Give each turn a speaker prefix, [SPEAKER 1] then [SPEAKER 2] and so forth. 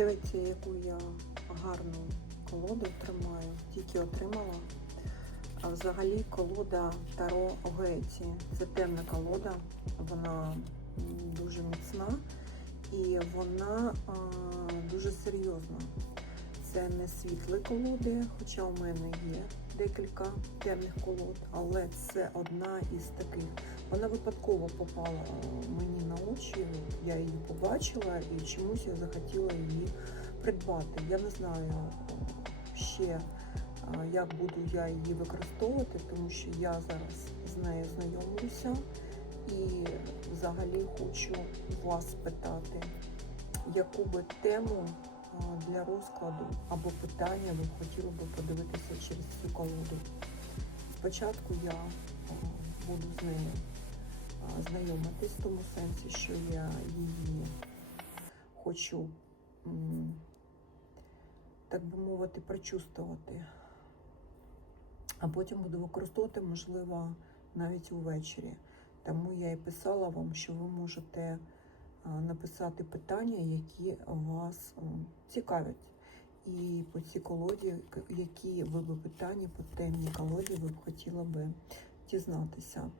[SPEAKER 1] Дивіться, яку я гарну колоду тримаю, тільки отримала. Взагалі колода Таро Геті. Це темна колода, вона дуже міцна і вона а, дуже серйозна. Це не світлі колоди, хоча у мене є декілька темних колод, але це одна із таких. Вона випадково попала мені на очі, я її побачила і чомусь я захотіла її придбати. Я не знаю ще, як буду я її використовувати, тому що я зараз з нею знайомлюся і взагалі хочу вас питати, яку би тему для розкладу або питання ви хотіли би подивитися через цю колоду. Спочатку я буду з нею знайомитись в тому сенсі, що я її хочу, так би мовити, прочувствувати. А потім буду використовувати, можливо, навіть увечері. Тому я і писала вам, що ви можете написати питання, які вас цікавлять. І по цій колоді, які ви би питання по темній колоді ви б хотіли би дізнатися.